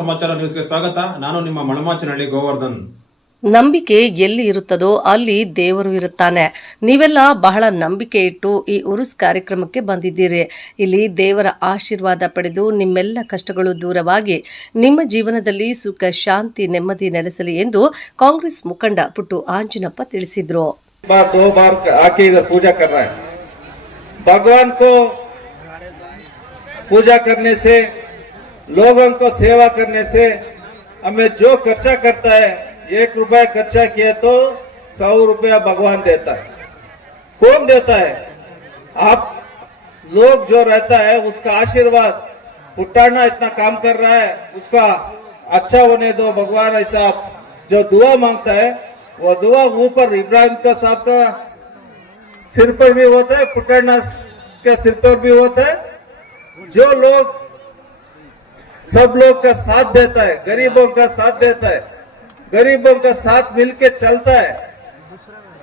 ಸಮಾಚಾರ ನ್ಯೂಸ್ಗೆ ಸ್ವಾಗತ. ನಾನು ನಿಮ್ಮ ಮಳಮಾಚನಹಳ್ಳಿ ಗೋವರ್ಧನ್. ನಂಬಿಕೆ ಎಲ್ಲಿ ಇರುತ್ತದೋ ಅಲ್ಲಿ ದೇವರು ಇರುತ್ತಾನೆ. ನೀವೆಲ್ಲ ಬಹಳ ನಂಬಿಕೆ ಇಟ್ಟು ಈ ಉರುಸ್ ಕಾರ್ಯಕ್ರಮಕ್ಕೆ ಬಂದಿದ್ದೀರಿ. ಇಲ್ಲಿ ದೇವರ ಆಶೀರ್ವಾದ ಪಡೆದು ನಿಮ್ಮೆಲ್ಲ ಕಷ್ಟಗಳು ದೂರವಾಗಿ ನಿಮ್ಮ ಜೀವನದಲ್ಲಿ ಸುಖ, ಶಾಂತಿ, ನೆಮ್ಮದಿ ನೆಲೆಸಲಿ ಎಂದು ಕಾಂಗ್ರೆಸ್ ಮುಖಂಡ ಪುಟ್ಟು ಆಂಜಿನಪ್ಪ ತಿಳಿಸಿದರು. भगवान को पूजा करने से, लोगों को सेवा करने से हमें जो खर्चा करता है, 1 रुपया खर्चा किया तो 100 रुपया भगवान देता है. कौन देता है? आप लोग जो रहता है उसका आशीर्वाद. पुट्टाना इतना काम कर रहा है, उसका अच्छा होने दो भगवान. ऐसा जो दुआ मांगता है वो दुआ ऊपर इब्राहिम का साहब का सिर पर भी होता है, पुट्टाना के सिर पर भी होता है. जो लोग सब लोग का साथ देता है, गरीबों का साथ देता है, गरीबों का साथ मिलके चलता है,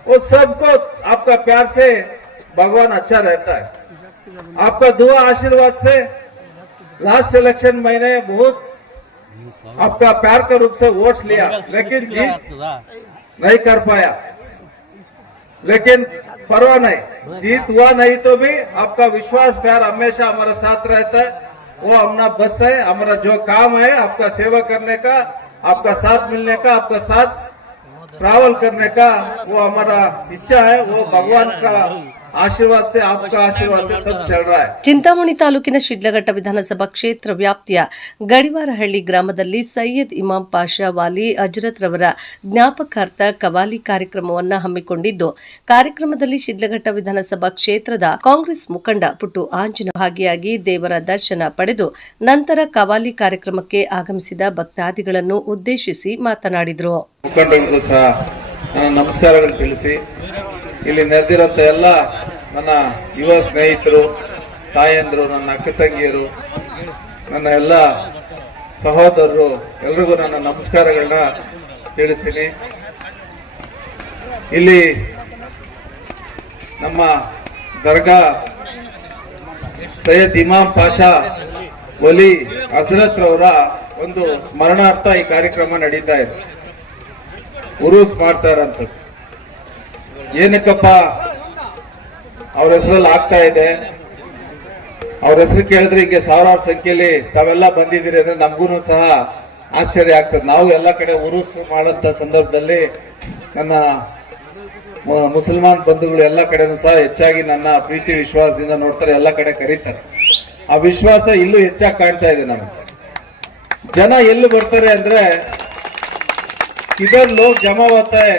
वो सबको आपका प्यार से भगवान अच्छा रहता है. आपका दुआ आशीर्वाद से लास्ट इलेक्शन महीने बहुत आपका प्यार का रूप से वोट्स लिया, लेकिन जीत नहीं कर पाया. लेकिन परवाह नहीं, जीत हुआ नहीं तो भी आपका विश्वास प्यार हमेशा हमारा साथ रहता है. वो अपना बस है, हमारा जो काम है आपका सेवा करने का, आपका साथ मिलने का, आपका साथ ट्रैवल करने का, वो हमारा इच्छा है. वो भगवान का आशीर्वाद से, आपका आशीर्वाद से सब चल रहा है. ಚಿಂತಾಮಣಿ ತಾಲೂಕಿನ ಶಿಡ್ಲಘಟ್ಟ ವಿಧಾನಸಭಾ ಕ್ಷೇತ್ರ ವ್ಯಾಪ್ತಿಯ ಗಡಿವಾರಹಳ್ಳಿ ಗ್ರಾಮದಲ್ಲಿ ಸೈಯದ್ ಇಮಾಂ ಪಾಷಾ ವಾಲಿ ಹಜರತ್ ರವರ ಜ್ಞಾಪಕಾರ್ಥ ಕವಾಲಿ ಕಾರ್ಯಕ್ರಮವನ್ನು ಹಮ್ಮಿಕೊಂಡಿದ್ದು, ಕಾರ್ಯಕ್ರಮದಲ್ಲಿ ಶಿಡ್ಲಘಟ್ಟ ವಿಧಾನಸಭಾ ಕ್ಷೇತ್ರದ ಕಾಂಗ್ರೆಸ್ ಮುಖಂಡ ಪುಟ್ಟು ಆಂಜಿನ ಭಾಗಿಯಾಗಿ ದೇವರ ದರ್ಶನ ಪಡೆದು ನಂತರ ಕವಾಲಿ ಕಾರ್ಯಕ್ರಮಕ್ಕೆ ಆಗಮಿಸಿದ ಭಕ್ತಾದಿಗಳನ್ನು ಉದ್ದೇಶಿಸಿ ಮಾತನಾಡಿದರು. ಮುಖಂಡರಿಗೂ ಸಹ ನಮಸ್ಕಾರಗಳು ತಿಳಿಸಿ, ಇಲ್ಲಿ ನೆರೆದಿರುವಂತ ಎಲ್ಲ ನನ್ನ ಯುವ ಸ್ನೇಹಿತರು, ತಾಯಂದ್ರು, ನನ್ನ ಅಕ್ಕ ತಂಗಿಯರು, ನನ್ನ ಎಲ್ಲ ಸಹೋದರರು ಎಲ್ರಿಗೂ ನನ್ನ ನಮಸ್ಕಾರಗಳನ್ನ ತಿಳಿಸ್ತೀನಿ. ಇಲ್ಲಿ ನಮ್ಮ ದರ್ಗಾ ಸೈಯದ್ ಇಮಾಂ ಪಾಷಾ ವಲಿ ಹಜರತ್ ರವರ ಒಂದು ಸ್ಮರಣಾರ್ಥ ಈ ಕಾರ್ಯಕ್ರಮ ನಡೀತಾ ಇದೆ. ಉರೂಸ್ ಮಾಡ್ತಾ ಇರೋಂಥದ್ದು ಏನಕ್ಕಪ್ಪ ಅವ್ರ ಹೆಸರಲ್ಲಿ ಆಗ್ತಾ ಇದೆ. ಅವ್ರ ಹೆಸರು ಕೇಳಿದ್ರೆ ಈಗ ಸಾವಿರಾರು ಸಂಖ್ಯೆಯಲ್ಲಿ ತಾವೆಲ್ಲ ಬಂದಿದ್ದೀರಿ ಅಂದ್ರೆ ನಮಗೂ ಸಹ ಆಶ್ಚರ್ಯ ಆಗ್ತದೆ. ನಾವು ಎಲ್ಲ ಕಡೆ ಉರುಸ್ ಮಾಡಂತ ಸಂದರ್ಭದಲ್ಲಿ ನನ್ನ ಮುಸಲ್ಮಾನ್ ಬಂಧುಗಳು ಎಲ್ಲ ಕಡೆನೂ ಸಹ ಹೆಚ್ಚಾಗಿ ನನ್ನ ಪ್ರೀತಿ ವಿಶ್ವಾಸದಿಂದ ನೋಡ್ತಾರೆ, ಎಲ್ಲ ಕಡೆ ಕರೀತಾರೆ. ಆ ವಿಶ್ವಾಸ ಇಲ್ಲೂ ಹೆಚ್ಚಾಗಿ ಕಾಣ್ತಾ ಇದೆ. ನಮಗೆ ಜನ ಎಲ್ಲಿ ಬರ್ತಾರೆ ಅಂದ್ರೆ किधर लोग जमा होता है,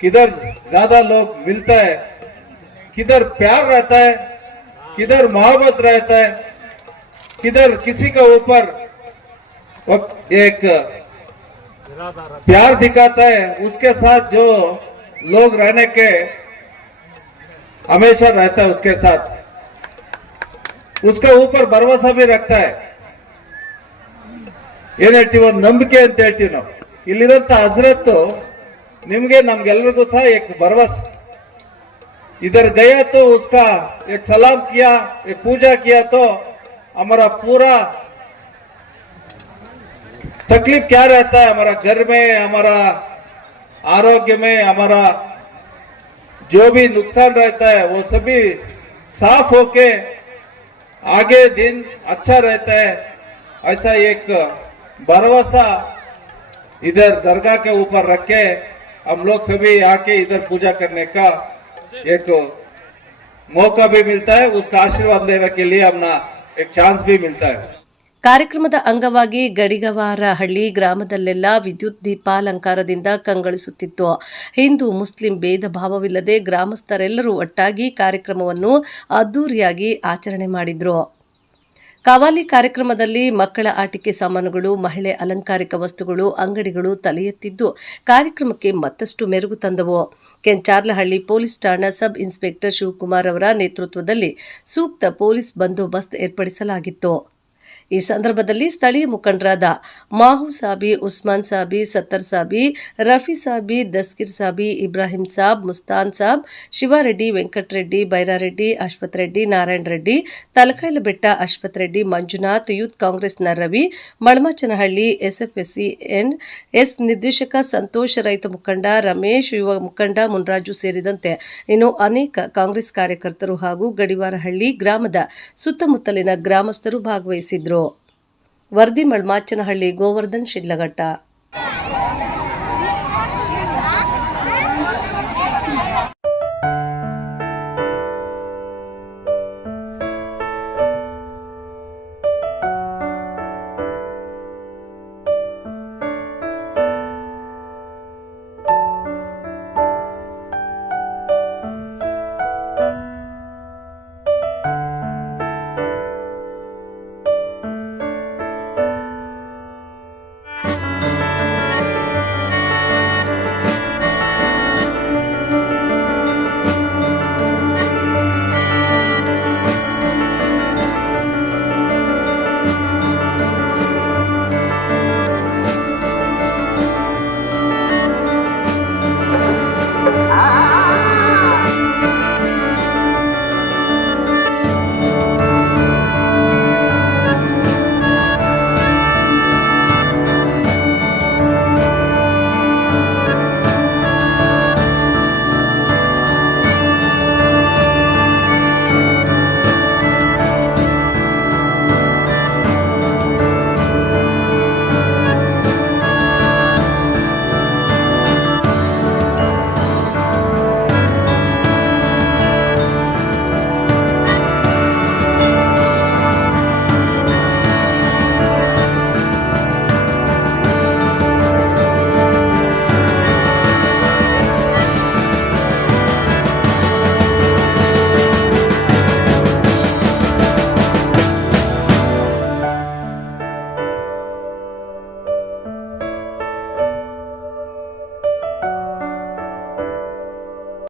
किधर ज्यादा लोग मिलता है, किधर प्यार रहता है, किधर मोहब्बत रहता है, किधर किसी का ऊपर एक प्यार दिखाता है, उसके साथ जो लोग रहने के हमेशा रहता है, उसके साथ उसके ऊपर भरोसा भी रखता है. ಏನ್ ಹೇಳ್ತೀವಿ, ಒಂದು ನಂಬಿಕೆ ಅಂತ ಹೇಳ್ತೀವಿ ನಾವು. ಇಲ್ಲಿರಂತ ಹಜರತ್ ನಿಮ್ಗೆ ನಮ್ಗೆಲ್ರಿಗೂ ಸಹ एक भरोसा, इधर गया तो उसका एक सलाम किया, एक पूजा किया तो हमारा पूरा तकलीफ क्या रहता है, हमारा घर में, हमारा आरोग्य में, हमारा जो भी नुकसान रहता है वो सभी साफ होके आगे दिन अच्छा रहता है. ऐसा एक भरोसा इधर दरगाह के ऊपर रख के हम लोग सभी आके इधर पूजा करने का एक मौका भी मिलता है. उसका आशीर्वाद लेने के लिए हमना एक चांस भी मिलता है. ಕಾರ್ಯಕ್ರಮದ ಅಂಗವಾಗಿ ಗಡಿಗವಾರಹಳ್ಳಿ ಗ್ರಾಮದಲ್ಲೆಲ್ಲ ವಿದ್ಯುತ್ ದೀಪಾಲಂಕಾರದಿಂದ ಕಂಗೊಳಿಸುತ್ತಿತ್ತು. ಹಿಂದೂ ಮುಸ್ಲಿಂ ಭೇದ ಭಾವವಿಲ್ಲದೆ ಗ್ರಾಮಸ್ಥರೆಲ್ಲರೂ ಒಟ್ಟಾಗಿ ಕಾರ್ಯಕ್ರಮವನ್ನು ಅದ್ದೂರಿಯಾಗಿ ಆಚರಣೆ ಮಾಡಿದ್ರು. ಕವಾಲಿ ಕಾರ್ಯಕ್ರಮದಲ್ಲಿ ಮಕ್ಕಳ ಆಟಿಕೆ ಸಾಮಾನುಗಳು, ಮಹಿಳೆ ಅಲಂಕಾರಿಕ ವಸ್ತುಗಳು, ಅಂಗಡಿಗಳು ತಲೆ ಎತ್ತಿದ್ದು ಕಾರ್ಯಕ್ರಮಕ್ಕೆ ಮತ್ತಷ್ಟು ಮೆರುಗು ತಂದವು. ಕೆಂಚಾರ್ಲಹಳ್ಳಿ ಪೊಲೀಸ್ ಠಾಣಾ ಸಬ್ ಇನ್ಸ್ಪೆಕ್ಟರ್ ಶಿವಕುಮಾರ್ ಅವರ ನೇತೃತ್ವದಲ್ಲಿ ಸೂಕ್ತ ಪೊಲೀಸ್ ಬಂದೋಬಸ್ತ್ ಏರ್ಪಡಿಸಲಾಗಿತ್ತು. ಈ ಸಂದರ್ಭದಲ್ಲಿ ಸ್ಥಳೀಯ ಮುಖಂಡರಾದ ಮಾಹು ಸಾಬಿ, ಉಸ್ಮಾನ್ ಸಾಬಿ, ಸತ್ತರ್ ಸಾಬಿ, ರಫಿ ಸಾಬಿ, ದಸ್ಕಿರ್ ಸಾಬಿ, ಇಬ್ರಾಹಿಂ ಸಾಬ್, ಮುಸ್ತಾನ್ ಸಾಬ್, ಶಿವಾರೆಡ್ಡಿ, ವೆಂಕಟರೆಡ್ಡಿ, ಬೈರಾರೆಡ್ಡಿ, ಅಶ್ವಥ್ ರೆಡ್ಡಿ, ನಾರಾಯಣ ರೆಡ್ಡಿ, ತಲಕಾಯಲಬೆಟ್ಟ ಅಶ್ವಥ್ ರೆಡ್ಡಿ, ಮಂಜುನಾಥ್, ಯೂತ್ ಕಾಂಗ್ರೆಸ್ನ ರವಿ, ಮಳಮಚನಹಳ್ಳಿ ಎಸ್ಎಫ್ಎಸ್ಸಿಎನ್ ಎಸ್ ನಿರ್ದೇಶಕ ಸಂತೋಷ್, ರೈತ ಮುಖಂಡ ರಮೇಶ್, ಯುವ ಮುಖಂಡ ಮುನ್ರಾಜು ಸೇರಿದಂತೆ ಇನ್ನು ಅನೇಕ ಕಾಂಗ್ರೆಸ್ ಕಾರ್ಯಕರ್ತರು ಹಾಗೂ ಗಡಿವಾರಹಳ್ಳಿ ಗ್ರಾಮದ ಸುತ್ತಮುತ್ತಲಿನ ಗ್ರಾಮಸ್ಥರು ಭಾಗವಹಿಸಿದ್ರು. ವರದಿ ಮಳಮಾಚನಹಳ್ಳಿ, ಗೋವರ್ಧನ್ ಶಿಡ್ಲಘಟ್ಟ.